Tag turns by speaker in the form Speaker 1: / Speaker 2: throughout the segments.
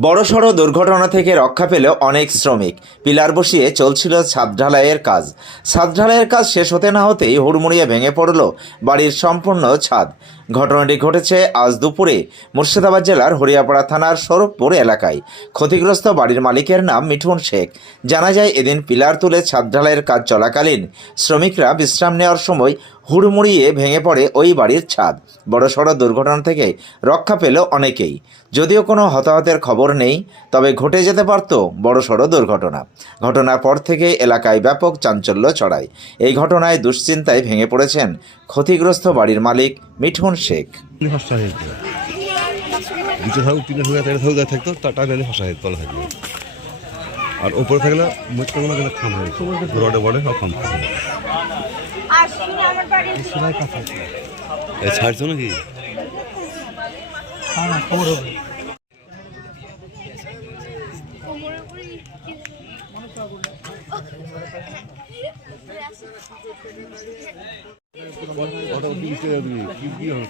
Speaker 1: বড়সড় দুর্ঘটনা থেকে রক্ষা পেল অনেক শ্রমিক। পিলার বসিয়ে চলছিল ছাদ ঢালাইয়ের কাজ। ছাদ ঢালাইয়ের কাজ শেষ হতে না হতেই হুড়মুড়িয়ে ভেঙে পড়ল বাড়ির সম্পূর্ণ ছাদ। ঘটনাটি ঘটেছে আজ দুপুরে মুর্শিদাবাদ জেলার হরিয়াপাড়া থানার স্বরূপপুর এলাকায়। ক্ষতিগ্রস্ত বাড়ির মালিকের নাম মিঠুন শেখ। জানা যায়, এদিন পিলার তুলে ছাদ ঢালাইয়ের কাজ চলাকালীন শ্রমিকরা বিশ্রাম নেওয়ার সময় হুড়মুড়িয়ে ভেঙে পড়ে ওই বাড়ির ছাদ। বড়সড় দুর্ঘটনা থেকে রক্ষা পেল অনেকেই। যদিও কোনো হতাহতের খবর নেই, তবে ঘটে যেতে পারত বড়সড় দুর্ঘটনা। ঘটনার পর থেকে এলাকায় ব্যাপক চাঞ্চল্য ছড়ায়। এই ঘটনায় দুশ্চিন্তায় ভেঙে পড়েছেন ক্ষতিগ্রস্ত বাড়ির মালিক মিঠুন শেখ।
Speaker 2: হয়ে নিচে থাকুক তিনে থাকুক তেড়ে থাকুক যা থাকতো তা টাইলে ফাঁসা হয়ে তলা থাকবে আর ওপরে থাকলে কিন্তু খাম হয়ে। রডে বডে সব খাম
Speaker 3: সামনে আমার বাড়ি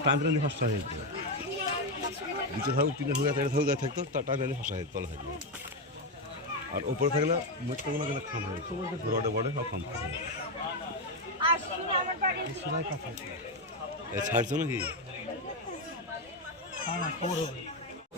Speaker 2: টাইম ফাঁসা হয়ে যেত নিচে থাকুক তিনে থাকুক তেড়ে থাকুক থাকতো টাইলে ফাঁসা হয়ে তলা থাকবে আর ওপরে থাকলে মোটকাগুলো কিন্তু খাম হয়ে যেত রডে বডে সব খাম ছাড়ছো নাকি?